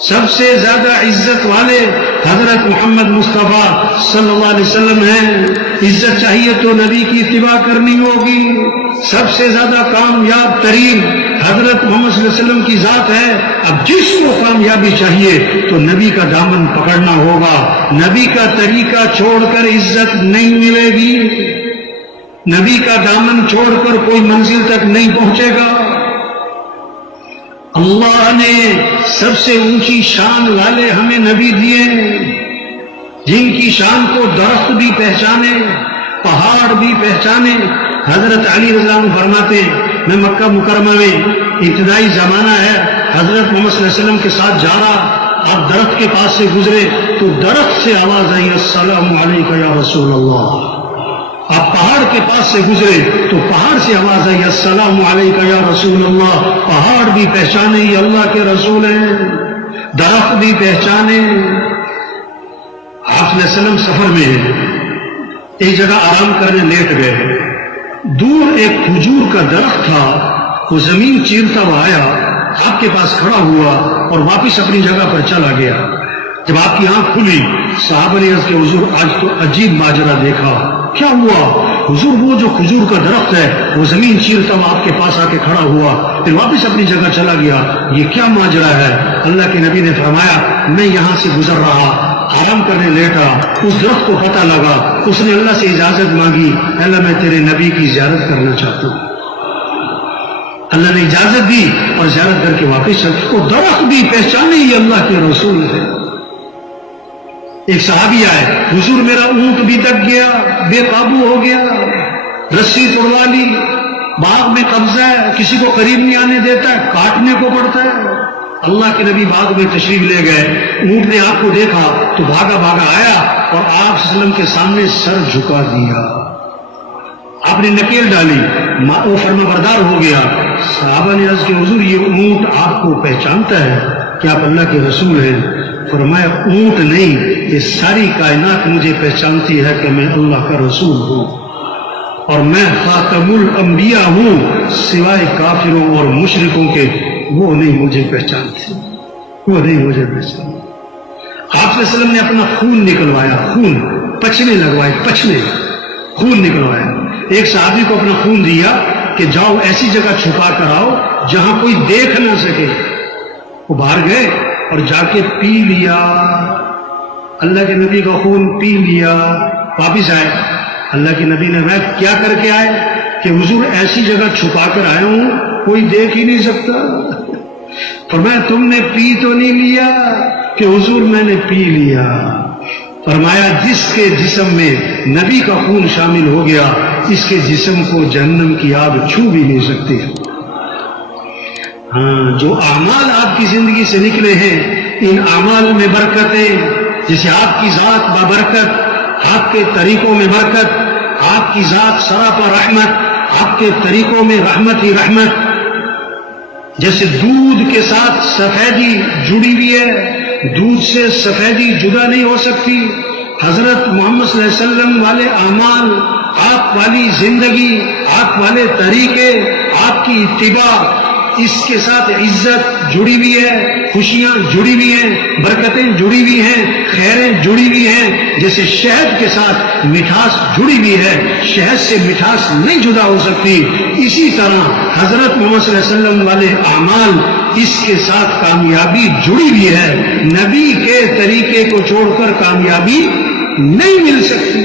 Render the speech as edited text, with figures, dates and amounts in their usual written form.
سب سے زیادہ عزت والے حضرت محمد مصطفیٰ صلی اللہ علیہ وسلم ہیں. عزت چاہیے تو نبی کی اتباع کرنی ہوگی. سب سے زیادہ کامیاب ترین حضرت محمد صلی اللہ علیہ وسلم کی ذات ہے. اب جس کو کامیابی چاہیے تو نبی کا دامن پکڑنا ہوگا. نبی کا طریقہ چھوڑ کر عزت نہیں ملے گی. نبی کا دامن چھوڑ کر کوئی منزل تک نہیں پہنچے گا. اللہ نے سب سے اونچی شان والے ہمیں نبی دیے جن کی شان کو درخت بھی پہچانے، پہاڑ بھی پہچانے. حضرت علی رضی اللہ عنہ فرماتے ہیں میں مکہ مکرمہ میں ابتدائی زمانہ ہے، حضرت محمد صلی اللہ علیہ وسلم کے ساتھ جا رہا، آپ درخت کے پاس سے گزرے تو درخت سے آواز آئی السلام علیکم یا رسول اللہ. آپ پہاڑ کے پاس سے گزرے تو پہاڑ سے آواز آئی السلام علیکم یا رسول اللہ. پہاڑ بھی پہچانے یہ اللہ کے رسول ہیں، درخت بھی پہچانے. آپ صلی اللہ علیہ وسلم سفر میں ہیں، ایک جگہ آرام کرنے لیٹ گئے. دور ایک کھجور کا درخت تھا، وہ زمین چیرتا ہوا آیا، آپ کے پاس کھڑا ہوا اور واپس اپنی جگہ پر چلا گیا. جب آپ کی آنکھ کھلی صحابہ نے عرض کہ حضور آج تو عجیب ماجرا دیکھا. کیا ہوا؟ حضور وہ جو کھجور کا درخت ہے وہ زمین چیرتا ہوا آپ کے پاس آ کے کھڑا ہوا، پھر واپس اپنی جگہ چلا گیا، یہ کیا ماجرا ہے؟ اللہ کے نبی نے فرمایا میں یہاں سے گزر رہا، آرام کرنے لیٹا، اس درخت کو پتہ لگا، اس نے اللہ سے اجازت مانگی، اللہ میں تیرے نبی کی زیارت کرنا چاہتا ہوں. اللہ نے اجازت دی اور زیارت کر کے واپس چل. وہ درخت بھی پہچانے یہ اللہ کے رسول ہے. ایک صحابی آئے، حضور میرا اونٹ بھی دب گیا، بے قابو ہو گیا، رسی توڑوا لی، باغ میں قبضہ ہے، کسی کو قریب نہیں آنے دیتا ہے، کاٹنے کو پڑتا ہے. اللہ کے نبی باغ میں تشریف لے گئے، اونٹ نے آپ کو دیکھا تو بھاگا بھاگا آیا اور آپ صلی اللہ علیہ وسلم کے سامنے سر جھکا دیا. آپ نے نکیل ڈالی، وہ فرما بردار ہو گیا. صحابہ نے عرض کہ حضور یہ اونٹ آپ کو پہچانتا ہے کہ آپ اللہ کے رسول ہیں؟ فرمایا اونٹ نہیں، یہ ساری کائنات مجھے پہچانتی ہے کہ میں اللہ کا رسول ہوں اور میں خاتم الانبیاء ہوں، سوائے کافروں اور مشرکوں کے وہ نہیں مجھے پہچانتے، وہ نہیں مجھے پہچانتے. آپ صلی اللہ علیہ وسلم نے اپنا خون نکلوایا، خون پچھنے لگوائے، پچھنے خون نکلوایا. ایک صحابی کو اپنا خون دیا کہ جاؤ ایسی جگہ چھپا کر آؤ جہاں کوئی دیکھ نہ سکے. وہ باہر گئے اور جا کے پی لیا، اللہ کے نبی کا خون پی لیا. واپس آئے، اللہ کے نبی نے میں کیا کر کے آئے؟ کہ حضور ایسی جگہ چھپا کر آیا ہوں کوئی دیکھ ہی نہیں سکتا. فرمایا تم نے پی تو نہیں لیا؟ کہ حضور میں نے پی لیا. فرمایا جس کے جسم میں نبی کا خون شامل ہو گیا اس کے جسم کو جہنم کی آگ چھو بھی نہیں سکتی. ہاں، جو اعمال آپ کی زندگی سے نکلے ہیں ان اعمال میں برکتیں، جیسے آپ کی ذات بابرکت، آپ کے طریقوں میں برکت، آپ کی ذات سراپا رحمت، آپ کے طریقوں میں رحمت ہی رحمت. جیسے دودھ کے ساتھ سفیدی جڑی ہوئی ہے، دودھ سے سفیدی جدا نہیں ہو سکتی. حضرت محمد صلی اللہ علیہ وسلم والے اعمال، آپ والی زندگی، آپ والے طریقے، آپ کی اتباع، اس کے ساتھ عزت جڑی ہوئی ہے، خوشیاں جڑی ہوئی ہیں، برکتیں جڑی ہوئی ہیں، خیریں جڑی ہوئی ہیں. جیسے شہد کے ساتھ مٹھاس جڑی ہوئی ہے، شہد سے مٹھاس نہیں جدا ہو سکتی، اسی طرح حضرت محمد صلی اللہ علیہ وسلم والے اعمال اس کے ساتھ کامیابی جڑی ہوئی ہے. نبی کے طریقے کو چھوڑ کر کامیابی نہیں مل سکتی.